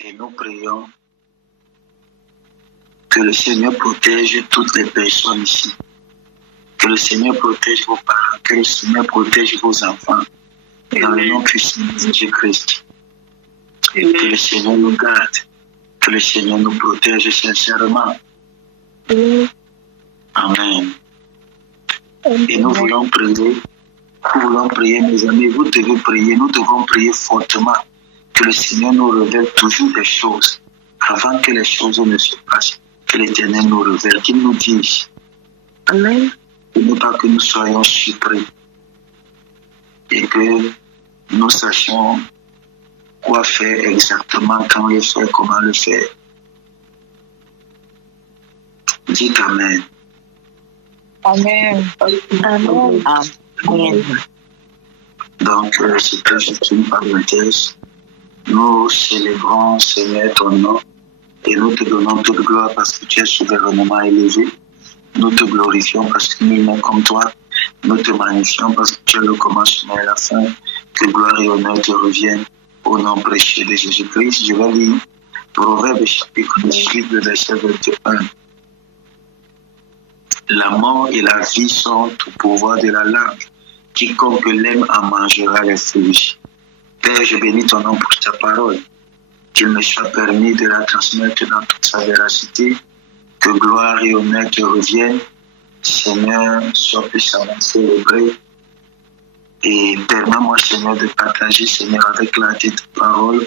Et nous prions que le Seigneur protège toutes les personnes ici. Que le Seigneur protège vos parents, que le Seigneur protège vos enfants. Dans le nom puissant de Jésus-Christ. Et que le Seigneur nous garde. Que le Seigneur nous protège sincèrement. Amen. Et nous voulons prier, mes amis. Vous devez prier. Nous devons prier fortement. Que le Seigneur nous révèle toujours des choses. Avant que les choses ne se passent. Que l'Éternel nous révèle. Qu'il nous dise. Amen. Et non pas que nous soyons surpris. Et que nous sachions quoi faire exactement, quand le faire, comment le faire. Dites Amen. Amen. Amen. Amen. Donc, c'était juste une parenthèse. Nous célébrons, Seigneur, ton nom et nous te donnons toute gloire parce que tu es souverainement élevé. Nous te glorifions parce que nous sommes comme toi. Nous te magnifions parce que tu es le commencement et la fin. Que gloire et honneur te reviennent au nom précieux de Jésus-Christ. Je vais lire Proverbe chapitre 18, le verset 21. La mort et la vie sont au pouvoir de la langue. Quiconque l'aime en mangera les fruits. Père, je bénis ton nom pour ta parole. Qu'il me soit permis de la transmettre dans toute sa véracité. Que gloire et honneur te reviennent. Seigneur, sois puissamment célébré. Et permets-moi, Seigneur, de partager, Seigneur, avec la tête parole.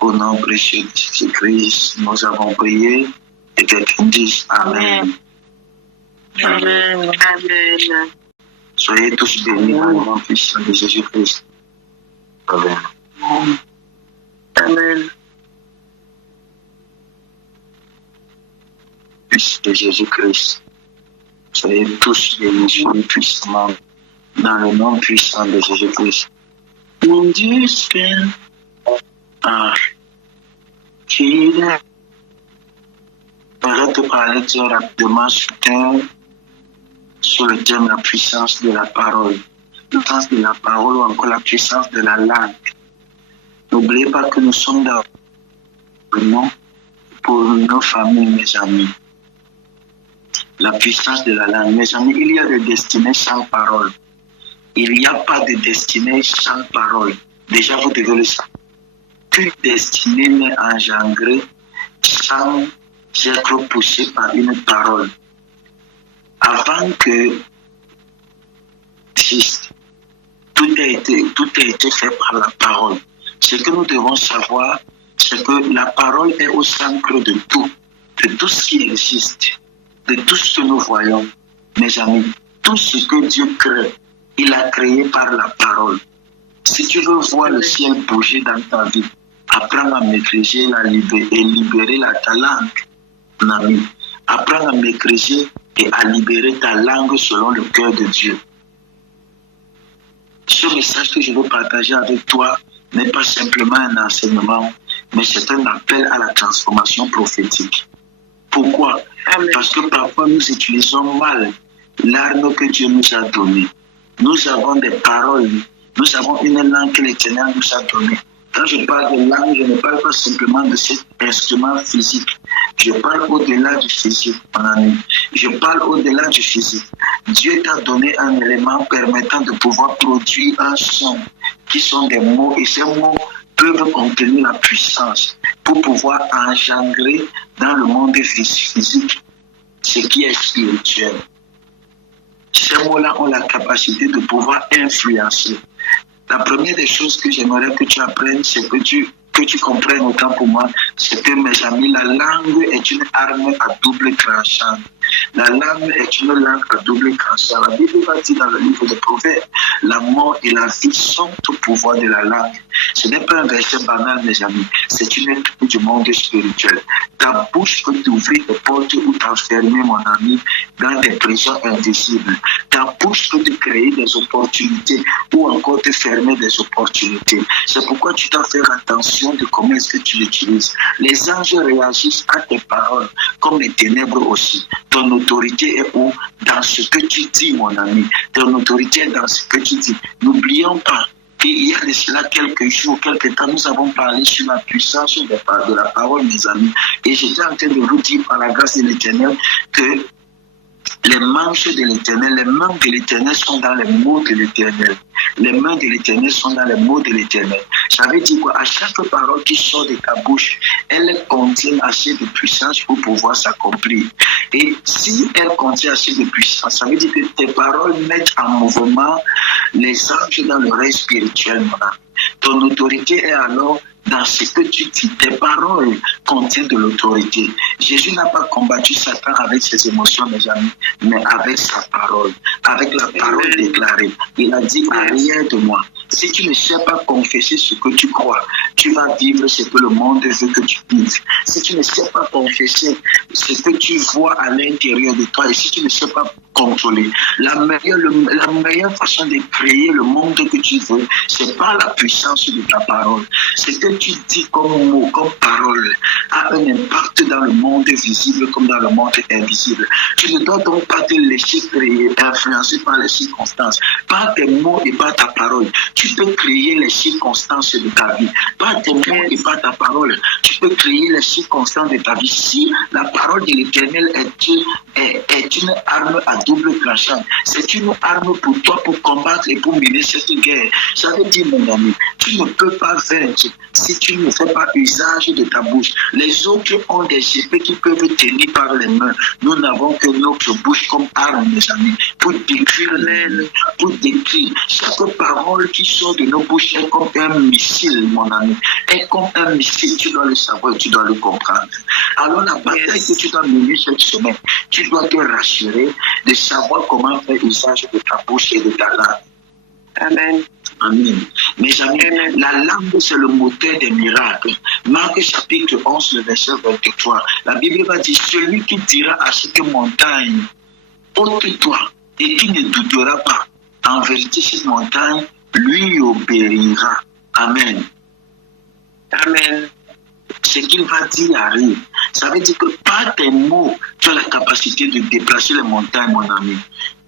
Au nom précieux de Jésus-Christ, nous avons prié. Et quelqu'un dise Amen. Amen. Amen. Soyez tous bénis dans le nom puissant de Jésus-Christ. Amen. Amen. Puissant de Jésus-Christ. Soyez tous bénis puissamment dans le nom puissant de Jésus-Christ. Mon Dieu, c'est qu'il est. Je vais te parler très rapidement sur le thème la puissance de la parole. La puissance de la parole ou encore la puissance de la langue. N'oubliez pas que nous sommes dans le nom pour nos familles, mes amis. La puissance de la langue. Mes amis, il y a des destinées sans parole. Il n'y a pas de destinée sans parole. Déjà, vous devez le savoir. Qu'une destinée n'est engendrée sans être poussée par une parole. Avant que tout a été fait par la parole. Ce que nous devons savoir, c'est que la parole est au centre de tout ce qui existe, de tout ce que nous voyons. Mes amis, tout ce que Dieu crée, il a créé par la parole. Si tu veux voir le ciel bouger dans ta vie, apprends à maîtriser et libérer ta langue, mon ami. Apprends à maîtriser et à libérer ta langue selon le cœur de Dieu. Ce message que je veux partager avec toi n'est pas simplement un enseignement, mais c'est un appel à la transformation prophétique. Pourquoi? Parce que parfois nous utilisons mal l'arme que Dieu nous a donnée. Nous avons des paroles, nous avons une langue que l'Éternel nous a donnée. Quand je parle de langue, je ne parle pas simplement de cet instrument physique. Je parle au-delà du physique, mon ami. Je parle au-delà du physique. Dieu t'a donné un élément permettant de pouvoir produire un son, qui sont des mots, et ces mots peuvent contenir la puissance pour pouvoir engendrer dans le monde physique ce qui est spirituel. Ces mots-là ont la capacité de pouvoir influencer. La première des choses que j'aimerais que tu apprennes, c'est que tu comprennes autant pour moi, c'est que, mes amis, la langue est une arme à double tranchant. La langue est une langue à double tranchant. La Bible va dire dans le livre de Proverbes, la mort et la vie sont au pouvoir de la langue. Ce n'est pas un verset banal, mes amis. C'est une clé du monde spirituel. Ta bouche peut t'ouvrir des portes ou t'enfermer, mon ami, dans des prisons indicibles. Ta bouche peut te créer des opportunités ou encore te fermer des opportunités. C'est pourquoi tu dois faire attention de comment est-ce que tu l'utilises. Les anges réagissent à tes paroles, comme les ténèbres aussi. Ton autorité est où? Dans ce que tu dis, mon ami. Ton autorité est dans ce que tu dis. N'oublions pas il y a de cela quelques jours, quelques temps, nous avons parlé sur la puissance de la parole, mes amis. Et j'étais en train de vous dire par la grâce de l'Éternel que les manches de l'Éternel, les mains de l'Éternel sont dans les mots de l'Éternel. Les mains de l'Éternel sont dans les mots de l'Éternel. Ça veut dire quoi? À chaque parole qui sort de ta bouche, elle contient assez de puissance pour pouvoir s'accomplir. Et si elle contient assez de puissance, ça veut dire que tes paroles mettent en mouvement les anges dans le règne spirituel. Ton autorité est alors dans ce que tu dis. Tes paroles contiennent de l'autorité. Jésus n'a pas combattu Satan avec ses émotions, mes amis, mais avec sa parole, avec la parole déclarée. Il a dit, arrière de moi. Si tu ne sais pas confesser ce que tu crois, tu vas vivre ce que le monde veut que tu vives. Si tu ne sais pas confesser ce que tu vois à l'intérieur de toi, et si tu ne sais pas contrôler, la meilleure façon de créer le monde que tu veux, c'est par la puissance de ta parole. Ce que tu dis comme mot, comme parole, a un impact dans le monde visible comme dans le monde invisible. Tu ne dois donc pas te laisser créer, influencer par les circonstances, par tes mots et par ta parole. Tu peux créer les circonstances de ta vie. Par tes mots et par ta parole, tu peux créer les circonstances de ta vie. Si la parole de l'Éternel est une arme à double tranchant, c'est une arme pour toi pour combattre et pour mener cette guerre. Ça veut dire, mon ami, tu ne peux pas vaincre si tu ne fais pas usage de ta bouche. Les autres ont des épées qui peuvent tenir par les mains. Nous n'avons que notre bouche comme arme, mes amis, pour détruire l'ennemi, pour détruire. Chaque parole qui sort de nos bouches est comme un missile, mon ami. Est comme un missile, tu dois le savoir, tu dois le comprendre. Alors la bataille que tu dois mener cette semaine, tu dois te rassurer de savoir comment faire usage de ta bouche et de ta langue. Amen. Amen. Mes amis, la langue, c'est le moteur des miracles. Marc chapitre 11, le verset 23. La Bible va dire, celui qui dira à cette montagne, ôte-toi, et qui ne doutera pas, en vérité, cette montagne lui obéira. Amen. Amen. Ce qu'il va dire arrive. Ça veut dire que par tes mots, tu as la capacité de déplacer les montagnes, mon ami.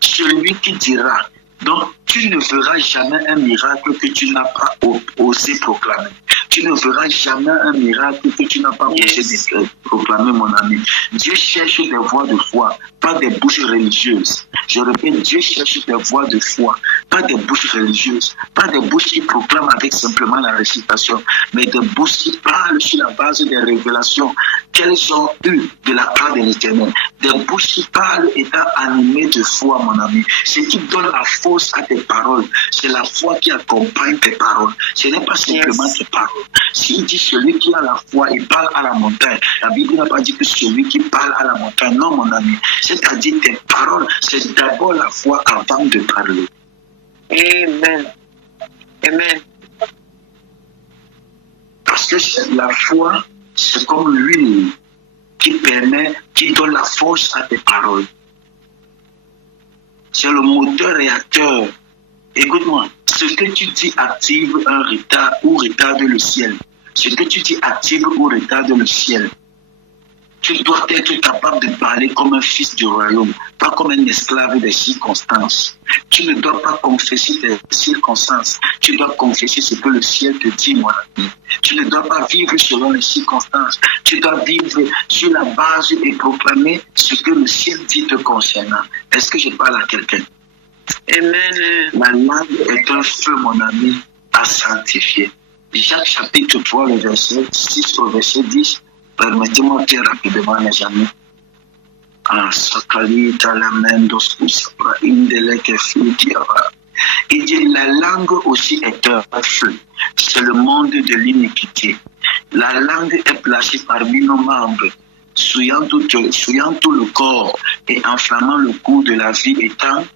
Celui qui dira, donc tu ne verras jamais un miracle que tu n'as pas osé proclamer. Tu ne verras jamais un miracle que tu n'as pas osé proclamer, mon ami. Dieu cherche des voies de foi, pas des bouches religieuses. Je répète, Dieu cherche des voies de foi, pas des bouches religieuses, pas des bouches qui proclament avec simplement la récitation, mais des bouches qui parlent sur la base des révélations qu'elles ont eues de la part de l'Éternel. Des bouches qui parlent étant animées de foi, mon ami. Ce qui donne la force à tes paroles, c'est la foi qui accompagne tes paroles. Ce n'est pas simplement tes paroles. S'il dit celui qui a la foi, il parle à la montagne. La Bible n'a pas dit que celui qui parle à la montagne. Non, mon ami. C'est-à-dire tes paroles, c'est d'abord la foi avant de parler. Amen. Amen. Parce que la foi, c'est comme l'huile qui donne la force à tes paroles. C'est le moteur réacteur. Écoute-moi, ce que tu dis active un retard ou retarde le ciel. Ce que tu dis active ou retarde le ciel. Tu dois être capable de parler comme un fils du royaume, pas comme un esclave des circonstances. Tu ne dois pas confesser tes circonstances. Tu dois confesser ce que le ciel te dit, mon ami. Tu ne dois pas vivre selon les circonstances. Tu dois vivre sur la base et proclamer ce que le ciel dit te concernant. Est-ce que je parle à quelqu'un? Amen. La langue est un feu, mon ami, à sanctifier. Jacques chapitre 3, le verset 6 au verset 10. Permettez-moi très rapidement, mes amis. Il dit, la langue aussi est un feu. C'est le monde de l'iniquité. La langue est placée parmi nos membres, souillant tout le corps et enflammant le cours de la vie, étant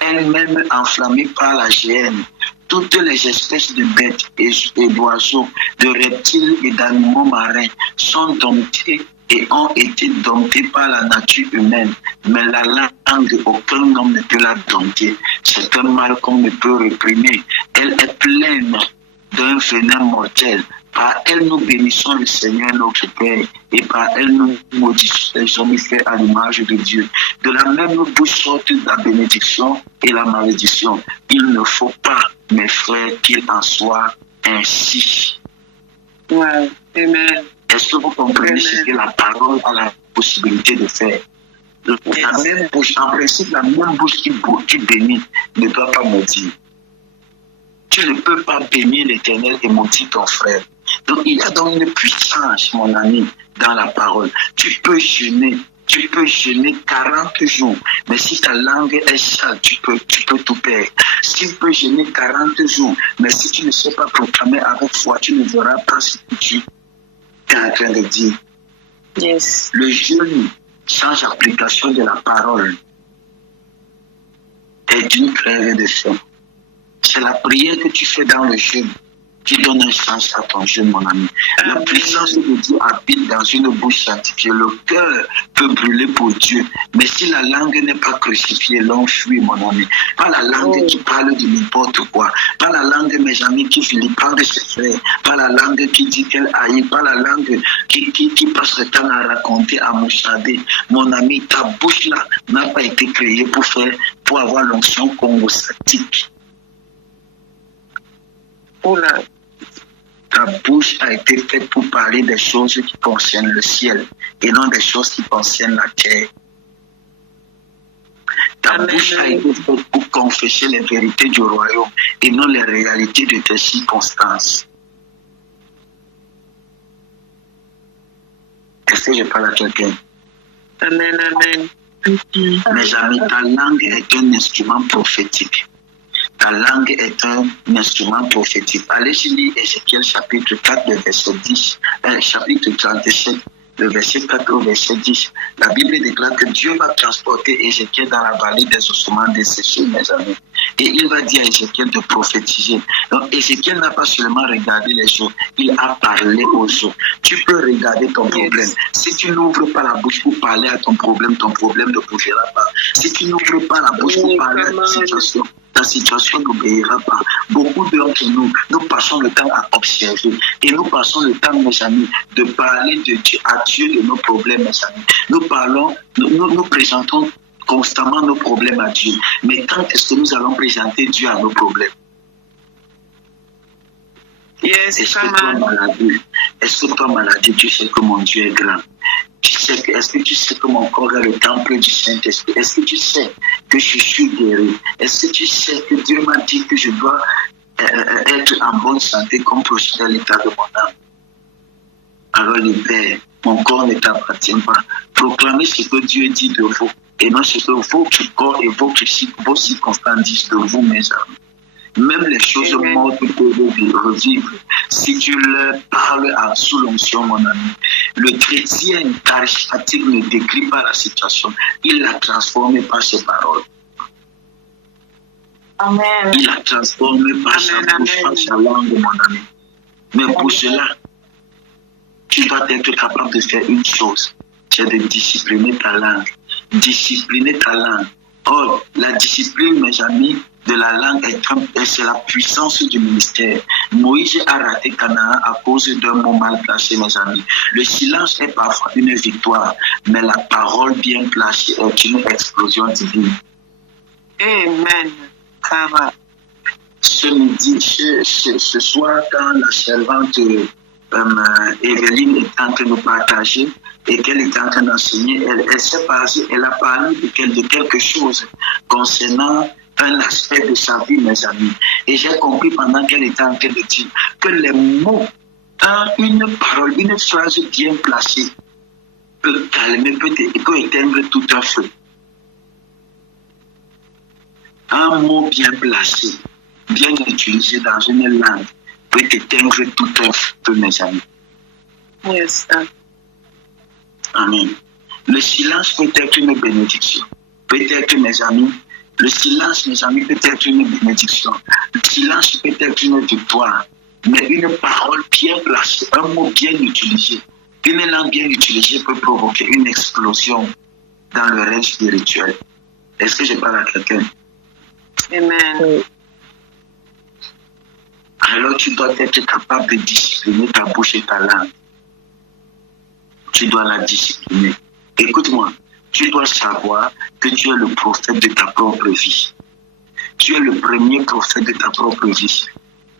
elle-même enflammée par la géhenne. Toutes les espèces de bêtes et d'oiseaux, de reptiles et d'animaux marins sont domptées et ont été domptés par la nature humaine. Mais la langue, aucun homme ne peut la dompter. C'est un mal qu'on ne peut réprimer. Elle est pleine d'un venin mortel. Par elle, nous bénissons le Seigneur notre Père, et par elle, nous maudissons les hommes faits à l'image de Dieu. De la même bouche sortent la bénédiction et la malédiction. Il ne faut pas mes frères, qu'il en soit ainsi. Wow. Amen. Est-ce que vous comprenez ce que la parole a la possibilité de faire? La même bouche, en principe, la même bouche qui bénit ne doit pas maudire. Tu ne peux pas bénir l'Éternel et maudire ton frère. Donc, il y a donc une puissance, mon ami, dans la parole. Tu peux jeûner 40 jours, mais si ta langue est sale, tu peux tout perdre. Si tu peux jeûner 40 jours, mais si tu ne sais pas proclamer avec foi, tu ne verras pas ce que tu es en train de dire. Yes. Le jeûne sans application de la parole est une crève de faim. C'est la prière que tu fais dans le jeûne qui donne un sens à ton jeûne, mon ami. La puissance de Dieu habite dans une bouche sanctifiée. Le cœur peut brûler pour Dieu, mais si la langue n'est pas crucifiée, l'on fuit, mon ami. Pas la langue qui parle de n'importe quoi. Pas la langue, mes amis, qui vilipende de ses frères. Pas la langue qui dit qu'elle haït. Pas la langue qui passe le temps à raconter, à mouchader. Mon ami, ta bouche-là n'a pas été créée pour avoir l'onction congostatique. Oula. Ta bouche a été faite pour parler des choses qui concernent le ciel et non des choses qui concernent la terre. Ta bouche a été faite pour confesser les vérités du royaume et non les réalités de tes circonstances. Est-ce que je parle à quelqu'un? Amen, amen. Mes amis, ta langue est un instrument prophétique. Ta langue est un instrument prophétique. Allez lire Ézéchiel chapitre 4, le verset 10, chapitre 37, le verset 4 au verset 10. La Bible déclare que Dieu va transporter Ézéchiel dans la vallée des ossements desséchés, mes amis. Et il va dire à Ézéchiel de prophétiser. Donc Ézéchiel n'a pas seulement regardé les choses, il a parlé aux gens. Tu peux regarder ton problème. Si tu n'ouvres pas la bouche pour parler à ton problème ne bougera pas. Si tu n'ouvres pas la bouche pour parler à ta situation n'obéira pas. Beaucoup d'entre nous passons le temps à observer et nous passons le temps, mes amis, de parler de Dieu, à Dieu de nos problèmes, mes amis. Nous présentons constamment nos problèmes à Dieu. Mais quand est-ce que nous allons présenter Dieu à nos problèmes? Yes, est-ce que toi, maladie, tu sais que mon Dieu est grand? Est-ce que tu sais que mon corps est le temple du Saint-Esprit? Est-ce que tu sais que je suis guéri? Est-ce que tu sais que Dieu m'a dit que je dois être en bonne santé comme proche à l'état de mon âme? Alors, le Père, mon corps ne t'appartient pas. Proclamez ce que Dieu dit de vous et non ce que votre corps et vos circonstances disent de vous, mes amis. Même les choses mortes peuvent revivre si tu leur parles sous l'onction, mon ami. Le chrétien charismatique ne décrit pas la situation, il la transforme par ses paroles. Amen. Il la transforme par sa bouche, par sa langue, mon ami. Mais pour cela, tu dois être capable de faire une chose, c'est de discipliner ta langue. Discipliner ta langue. Or, la discipline, mes amis, de la langue, c'est la puissance du ministère. Moïse a raté Canaan à cause d'un mot mal placé, mes amis. Le silence est parfois une victoire, mais la parole bien placée est une explosion divine. Amen. Ça va. Ce midi, ce soir, quand la servante Evelyne est en train de partager et qu'elle est en train d'enseigner, elle a parlé de quelque chose concernant un aspect de sa vie, mes amis. Et j'ai compris pendant qu'elle était en train de dire que les mots, une parole, une phrase bien placée peut calmer, peut éteindre tout un feu. Un mot bien placé, bien utilisé dans une langue, peut éteindre tout un feu, mes amis. Yes. Amen. Le silence peut être une bénédiction. Peut-être, mes amis, le silence, mes amis, peut être une bénédiction. Le silence peut être une victoire. Mais une parole bien placée, un mot bien utilisé, une langue bien utilisée peut provoquer une explosion dans le règne spirituel. Est-ce que je parle à quelqu'un? Amen. Alors tu dois être capable de discipliner ta bouche et ta langue. Tu dois la discipliner. Écoute-moi, tu dois savoir que tu es le prophète de ta propre vie. Tu es le premier prophète de ta propre vie.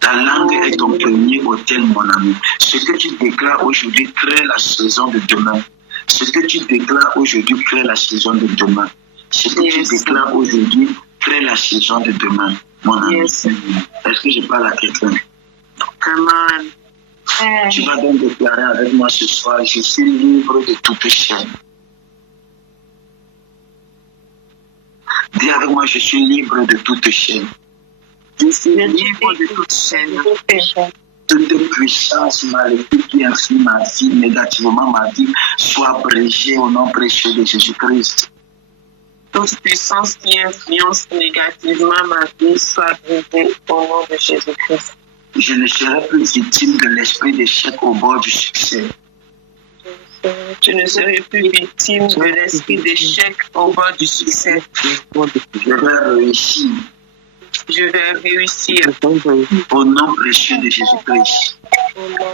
Ta langue est ton premier hôtel, mon ami. Ce que tu déclares aujourd'hui crée la saison de demain. Ce que tu déclares aujourd'hui crée la saison de demain. Ce que tu déclares aujourd'hui crée la saison de demain, mon ami. Est-ce que je parle à quelqu'un? Amen. Tu vas donc déclarer avec moi ce soir, je suis libre de toute chaîne. Dis avec moi, je suis libre de toute chaîne. Je suis libre de toute chaîne. Toute puissance maléfique qui influe ma vie, négativement ma vie, soit abrégée au nom précieux de Jésus-Christ. Toute puissance qui influence négativement ma vie, soit abrégée au nom de Jésus-Christ. Je ne serai plus victime de l'esprit d'échec au bord du succès. Je ne serai plus victime de l'esprit d'échec au bord du succès. Je vais réussir. Je vais réussir. Au nom précieux de Jésus-Christ.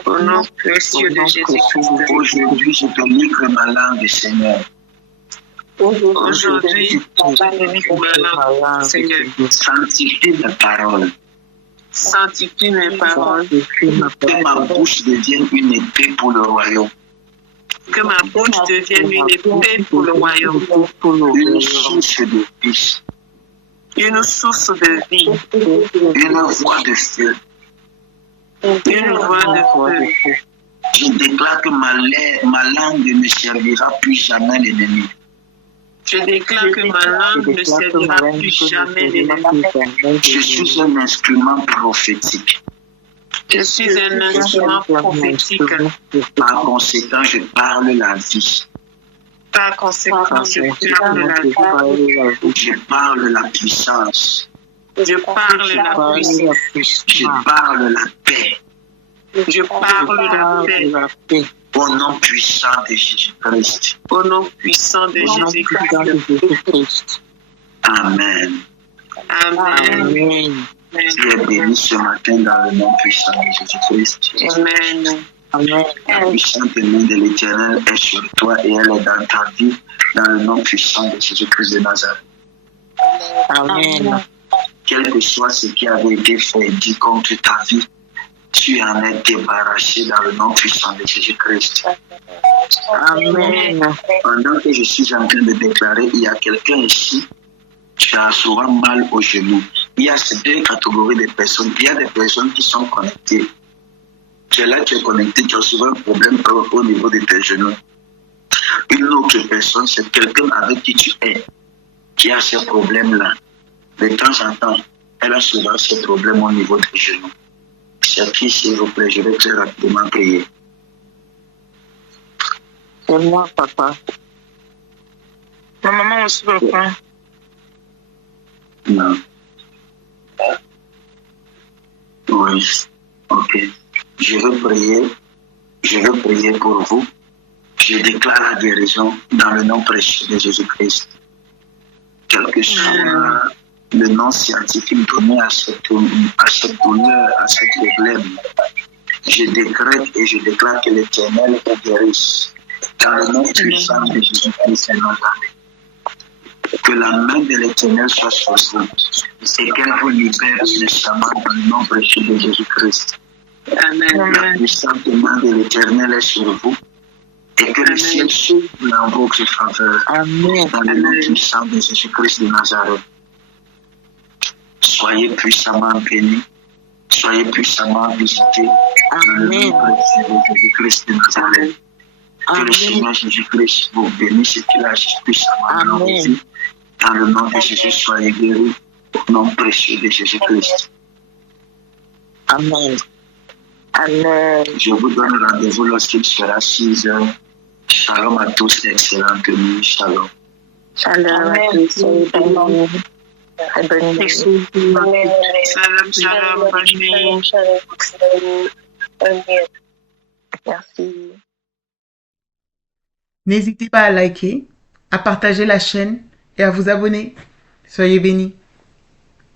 Au nom précieux de Jésus-Christ. Aujourd'hui, je te livre ma langue, Seigneur. Aujourd'hui, je te livre ma langue, Seigneur. Sanctifie mes paroles. Sanctifie mes paroles. Que ma bouche devienne une épée pour le royaume. Que ma bouche devienne une épée pour le royaume. Une source de vie. Une source de vie. Une voie de feu. Une voie de feu. Je déclare que ma langue ne servira plus jamais l'ennemi. Je déclare que ma langue ne servira plus jamais l'ennemi. Je suis un instrument prophétique. Je suis un instrument prophétique. Par conséquent, je parle la vie. Par conséquent, je parle la vie. Je parle la puissance. Je parle la puissance. Je parle la paix. Je parle la paix. Au nom puissant de Jésus-Christ. Au nom puissant de Jésus-Christ. Amen. Amen. Amen. Tu es béni ce matin dans le nom puissant de Jésus-Christ. Amen. La puissante main de l'Éternel est sur toi et elle est dans ta vie, dans le nom puissant de Jésus-Christ de Nazareth. Amen. Quel que soit ce qui avait été fait et dit contre ta vie, tu en es débarrassé dans le nom puissant de Jésus-Christ. Amen. Pendant que je suis en train de déclarer, il y a quelqu'un ici qui a souvent mal au genou. Il y a ces deux catégories de personnes. Il y a des personnes qui sont connectées. Tu es là, tu es connecté, tu as souvent un problème au niveau de tes genoux. Une autre personne, c'est quelqu'un avec qui tu es, qui a ces problèmes-là. De temps en temps, elle a souvent ces problèmes au niveau des genoux. C'est qui, s'il vous plaît, je vais très rapidement prier. C'est moi, papa. Ma maman aussi, papa. Non. Oui. Ok. Je veux prier pour vous. Je déclare la guérison dans le nom précieux de Jésus-Christ. Quel que soit le nom scientifique donné à cette douleur, à ce problème, je décrète et je déclare que l'Éternel vous guérisse. Dans le nom puissant de Jésus-Christ, que la main de l'Éternel soit sur vous et qu'elle vous libère nécessairement dans le nom précieux de Jésus-Christ. Amen. La puissante main de l'Éternel est sur vous et que le ciel s'ouvre en votre faveur. Amen. Dans le nom puissant de Jésus-Christ de Nazareth. Soyez puissamment bénis, soyez puissamment visités. Dans le nom précieux de Jésus-Christ de Nazareth. Que le Seigneur Jésus-Christ vous bénisse et qu'il agisse puissamment dans vos vies. Dans le nom de Jésus, soyez guéris. Au nom précieux de Jésus-Christ. Amen. Amen. Je vous donne rendez-vous lorsqu'il sera 6 heures. Shalom à tous, excellente nuit. Shalom. Shalom à tous. Bonne nuit. Shalom, shalom, bonne nuit. Merci. N'hésitez pas à liker, à partager la chaîne et à vous abonner. Soyez bénis.